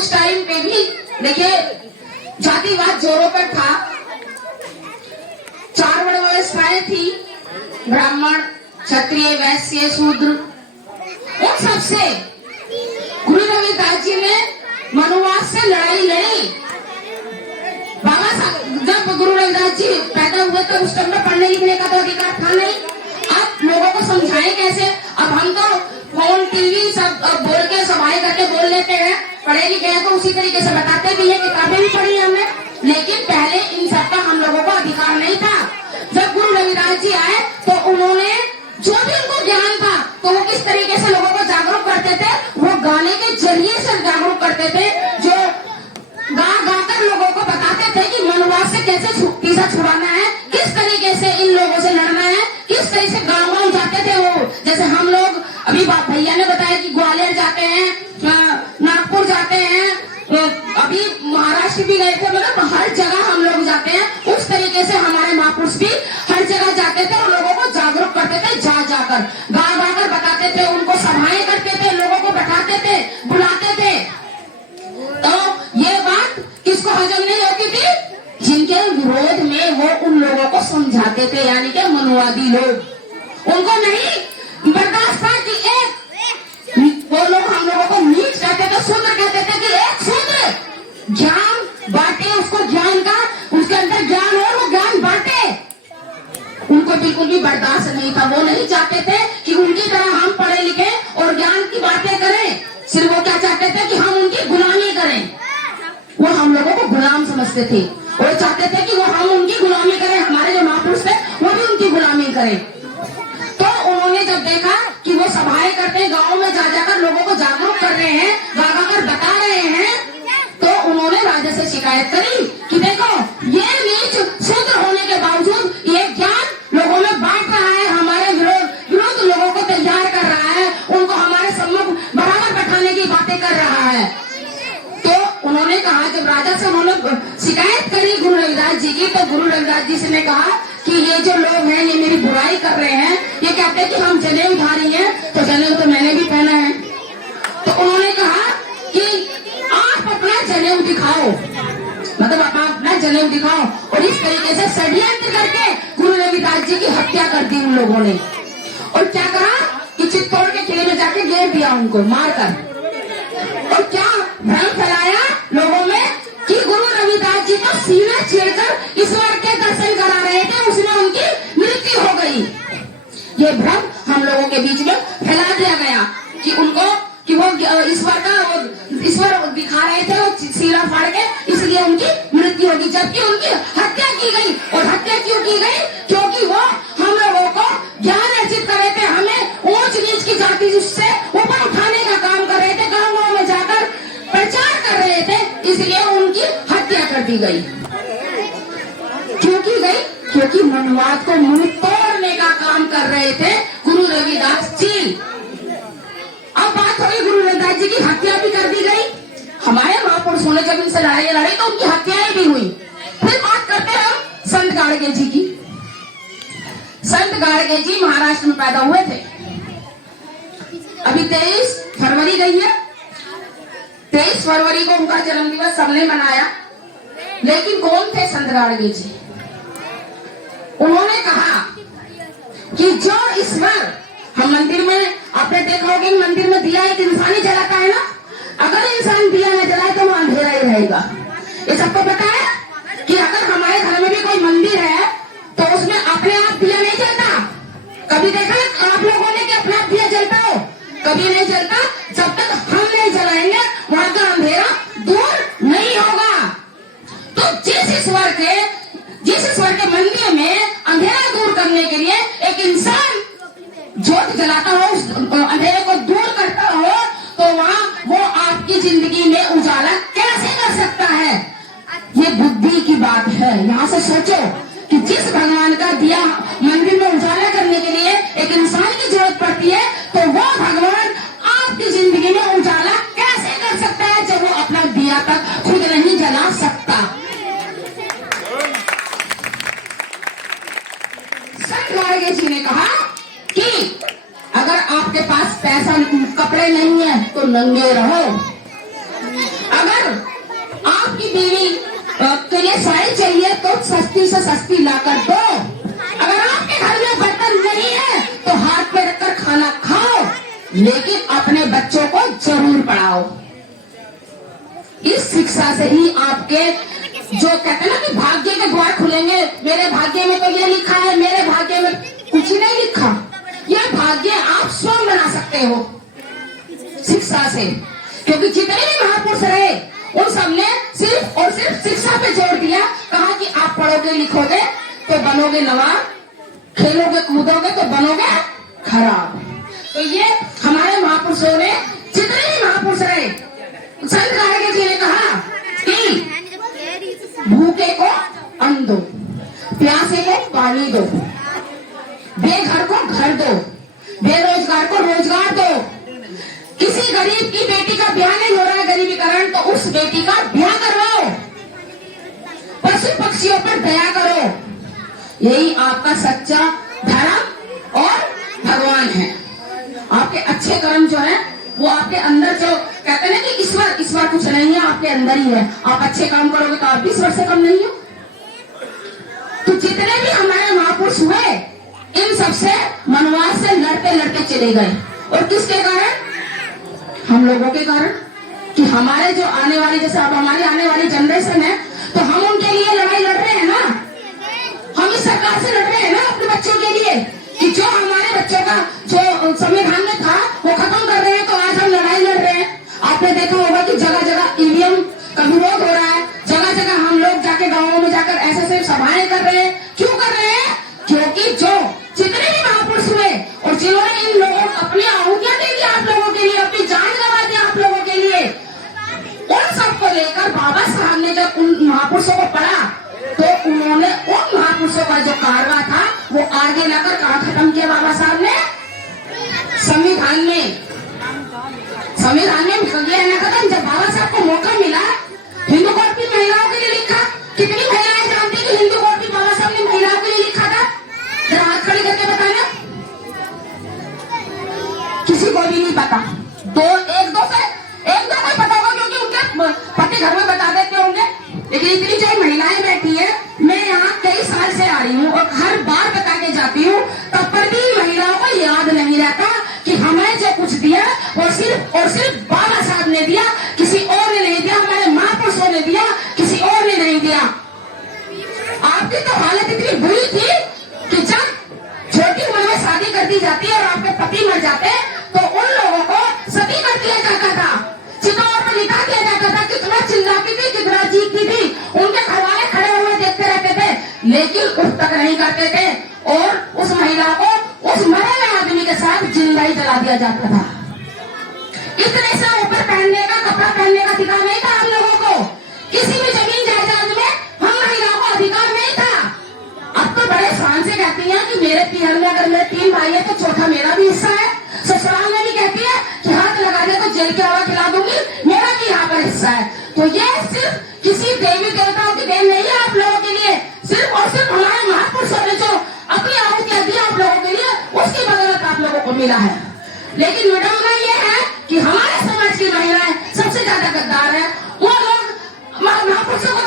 उस टाइम पे भी देखिए जातिवाद जोरों पर था। 4 वर्ण व्यवस्थाएं थी, ब्राह्मण, क्षत्रिय, वैश्य, शूद्र। उन सबसे गुरु रविदास जी ने मनुवाद से लड़ाई लड़ी। बाबा साहब जब गुरु रविदास जी पैदा हुए तो उस टाइम में पढ़ने लिखने का तो अधिकार था नहीं। अब लोगों को समझाएं कैसे? अब हम तो फोन टीवी सब बोल के सफाई करके बोल लेते हैं, पढ़े लिखे हैं तो उसी तरीके से बताते भी हैं, किताबें भी पढ़ी हमने। लेकिन पहले इन सब का हम लोगों को अधिकार नहीं था। जब गुरु रविदास जी आए तो उन्होंने जो भी उनको ज्ञान था तो वो किस तरीके से लोगों को जागरूक करते थे, वो गाने के जरिए से जागरूक करते थे, जो गा गाकर लोगों को बताते थे कि मनुवाद से कैसे पीछा छुड़ाना है, किस तरीके से इन लोगों से लड़ना है, किस तरीके से गाँव जाते थे। वो जैसे हम लोग अभी भैया ने बताया कि ग्वालियर जाते हैं, नागपुर जाते हैं, अभी महाराष्ट्र भी गए थे, मतलब हर जगह हम लोग जाते हैं। उस तरीके से हमारे महापुरुष भी हर जगह जाते थे और लोगों को जागरूक करते थे, जा जाकर गा गाकर बताते थे, उनको सभाएं करते थे, लोगों को बैठाते थे, बुलाते थे। तो ये बात किसको हजम नहीं होती थी? जिनके विरोध में वो उन लोगों को समझाते थे, यानी कि मनुवादी लोग। उनको नहीं बर्दाश्त था कि एक वो लोग हम लोगों को नीच कहते थे, शूद्र कहते थे कि एक शूद्र ज्ञान बांटे, उसको ज्ञान का उसके अंदर ज्ञान हो, वो ज्ञान बांटे। उनको बिल्कुल भी बर्दाश्त नहीं था। वो नहीं चाहते थे कि उनकी तरह हम पढ़े लिखे और ज्ञान की बातें करें। सिर्फ वो क्या चाहते थे कि हम उनकी गुलामी करें। वो हम लोगों को गुलाम समझते थे। वो चाहते थे कि वो हम उनकी गुलामी करें, हमारे जो महापुरुष थे वो भी उनकी गुलामी करें। तो उन्होंने जब देखा कि वो सभाएं करते हैं, गाँव में जा जाकर लोगों को जागरूक कर रहे हैं, गा कर बता रहे हैं, तो उन्होंने राजा से शिकायत करी कि देखो ये नीच शूद्र होने के बावजूद ये ज्ञान लोगों में बांट रहा है, हमारे विरोध लोगों को तैयार कर रहा है, उनको हमारे सम्मुख बराबर बैठाने की बातें कर रहा है। तो उन्होंने कहा, जब राजा से उन्होंने शिकायत करी गुरु रविदास जी की, तो गुरु रविदास जी से ने कहा कि ये जो लोग हैं ये मेरी बुराई कर रहे हैं, ये कहते हैं कि हम जनेऊधारी हैं, तो जनेऊ तो मैंने भी पहना है। तो उन्होंने कहा कि आप अपना जनेऊ दिखाओ, मतलब आप अपना जनेऊ दिखाओ। और इस तरीके से षड्यंत्र करके गुरु रविदास जी की हत्या कर दी उन लोगों ने। और क्या करा कि चित्तौड़ के किले में जाके घेर दिया उनको मारकर। और क्या भ्रम फैलाया लोगों में कि गुरु रविदास जी तो सीना चीरकर ईश्वर के दर्शन करा रहे थे, उसमें उनकी मृत्यु हो गई। ये भ्रम हम लोगों के बीच में फैला दिया गया कि उनको कि वो ईश्वर दिखा रहे थे, वो सीना फाड़ के, इसलिए उनकी मृत्यु होगी, जबकि उनकी हत्या की गई। और हत्या क्यों की गई? क्योंकि वो हम लोगों को ज्ञान अर्जित कर रहे थे, हमें ऊंच नीच की जाति से ऊपर उठाने का काम कर रहे थे, गाँव गाँव में जाकर प्रचार कर रहे थे, इसलिए उनकी हत्या कर दी गई। क्यों की गई? क्योंकि मनुवाद को मुंह तोड़ने का काम कर रहे थे गुरु रविदास जी। अब बात हुई गुरु रविदास जी की हत्या भी कर दी गई। हमारे महापुरुषों ने जब इनसे लड़ाई लड़ी तो उनकी हत्याएं भी हुई। फिर बात करते हैं हम संत गाड़गे जी की। संत गाड़गे जी महाराष्ट्र में पैदा हुए थे। अभी 23 फरवरी गई है, 23 फरवरी को उनका जन्म दिवस सबने मनाया। लेकिन कौन थे संत गाड़गे जी? उन्होंने कहा कि जो ईश्वर, हम मंदिर में आपने देखा होगा मंदिर में दिया एक इंसान ही जलाता है ना, अगर इंसान दिया न जलाए तो वो अंधेरा ही रहेगा। ये सबको पता है कि अगर हमारे घर में भी कोई मंदिर है तो उसमें अपने आप दिया नहीं जलता। कभी देखा आप लोगों ने कि अपने आप दिया जलता हो? कभी नहीं जलता। जब तक हम नहीं जलाएंगे वहां का अंधेरा दूर नहीं होगा। तो जिस ईश्वर के मंदिर में अंधेरा दूर करने के लिए एक इंसान ज्योत जलाता हो, उस अंधेरे को दूर करता हो, तो वहाँ वो आपकी जिंदगी में उजाला कैसे कर सकता है? ये बुद्धि की बात है। यहाँ से सोचो कि जिस भगवान का दिया मंदिर में उजाला करने के लिए एक इंसान की जरूरत पड़ती है, तो वो भगवान आपकी जिंदगी में उजाला कैसे कर सकता है जब वो अपना दिया तक खुद नहीं जला सकता? संत गाड़गे जी ने कहा कि अगर आपके पास पैसा कपड़े नहीं है तो नंगे रहो, अगर आपकी बीवी के लिए साड़ी चाहिए तो सस्ती से सस्ती लाकर दो। अगर आपके घर में बर्तन नहीं है तो हाथ पे रखकर खाना खाओ, लेकिन अपने बच्चों को जरूर पढ़ाओ। इस शिक्षा से ही आपके जो कहते हैं ना कि भाग्य के द्वार खुलेंगे। मेरे भाग्य में तो ये लिखा है, मेरे भाग्य में कुछ नहीं लिखा। यह भाग्य आप स्वयं बना सकते हो शिक्षा से, क्योंकि जितने भी महापुरुष रहे उन सबने सिर्फ और सिर्फ शिक्षा पे जोर दिया। कहा कि आप पढ़ोगे लिखोगे तो बनोगे नवाब, खेलोगे कूदोगे तो बनोगे खराब। तो ये हमारे महापुरुषों ने, जितने भी महापुरुष रहे, संत गाड़गे जी ने कहा कि भूखे को अन्न दो, प्यासे को पानी दो, बेघर को घर दो, बेरोजगार को रोजगार दो। किसी गरीब की बेटी का ब्याह नहीं हो रहा है गरीबीकरण, तो उस बेटी का ब्याह करवाओ। पशु पक्षियों पर दया करो। यही आपका सच्चा धर्म और भगवान है। आपके अच्छे कर्म जो है वो आपके अंदर, जो कहते हैं कि ईश्वर कुछ नहीं है, आपके अंदर ही है। आप अच्छे काम करोगे तो आप भी ईश्वर से कम नहीं हो। तो जितने भी हमारे महापुरुष हुए, इन सबसे वनवास से लड़ते लड़ते चले गए। और किसके कारण? हम लोगों के कारण। कि हमारे जो आने वाली, जैसे अब हमारी आने वाली जनरेशन है, तो हम उनके लिए लड़ाई लड़ रहे हैं ना। हम इस सरकार से लड़ रहे हैं ना अपने बच्चों के लिए, कि जो हमारे बच्चों का जो संविधान में था वो खत्म कर रहे हैं। तो आज हम लड़ाई लड़ रहे हैं। आपने देखा होगा कि जगह जगह ईवीएम का विरोध हो रहा है। जगह जगह हम लोग जाके गाँवों में जाकर ऐसे सभाएं कर रहे हैं। क्यों कर रहे हैं? क्योंकि जो जितने भी महापुरुष हुए और जिन्होंने इन लोगों अपनी आहुतियां दे दी, आप लोगों के लिए अपनी जान गंवा दी आप लोगों के लिए, उन सबको लेकर बाबा साहब ने जब उन महापुरुषों को पढ़ा तो उन्होंने उन महापुरुषों का जो कारवा था वो आगे लाकर कहाँ खत्म किया बाबा साहब ने? संविधान में। संविधान में किया ना खत्म। जब बाबा साहब को मौका मिला, हिंदू कोड भी महिलाओं के लिए लिखा। कितनी महिलाएं जानती कि हिंदू कोड भी बाबा साहब ने महिलाओं के लिए लिखा था? जरा हाथ खड़ी करके बताना। किसी को भी नहीं पता। एक दो को पता होगा, क्योंकि उनके पति घर में बता देते होंगे। लेकिन इतनी जो महिलाएं बैठी है, मैं यहाँ कई साल से आ रही हूँ और हर बार बता के जाती हूँ, तब पर भी महिलाओं को याद नहीं रहता कि हमें जो कुछ दिया वो सिर्फ और सिर्फ बाबा साहब ने दिया, किसी और ने नहीं दिया। हमारे महापुरुषों ने दिया, किसी और ने नहीं दिया। आपकी तो हालत इतनी बुरी थी कि जब छोटी उम्र में शादी कर दी जाती है और आपके पति मर जाते तो उन लोगों को सती कर दिया जाता था, चितौर पर लिटा दिया जाता था। कितना चिल्लाती थी, कितना चीखती थी, उनके घरवाले खड़े हुए देखते रहते थे, लेकिन उठ तक नहीं करते थे। और उस महिला को उस मरे हुए आदमी के साथ जिंदा ही जला दिया जाता था। इतने से ऊपर पहनने का, कपड़ा पहनने का अधिकार नहीं था हम लोगों को। किसी भी जमीन जायदाद में हम महिलाओं को अधिकार नहीं था। अब तो बड़े शान से कहती है कि मेरे पीहर में अगर मेरे 3 भाई है तो चौथा मेरा भी हिस्सा है। ससुराल में भी कहती है कि हाथ लगा दे तो जेल की हवा खिला दूंगी, मेरा भी यहाँ पर हिस्सा है। तो ये सिर्फ किसी देवी देवताओं की देन नहीं है आप लोगों के लिए, सिर्फ और सिर्फ हमारे महापुरुषों ने जो अपनी आहुतियां दी आप लोगों के लिए, उसकी बदौलत आप लोगों को मिला है। लेकिन विडंबना ये है कि हमारे समाज की महिलाएं सबसे ज्यादा गद्दार है। वो लोग महापुरुषों को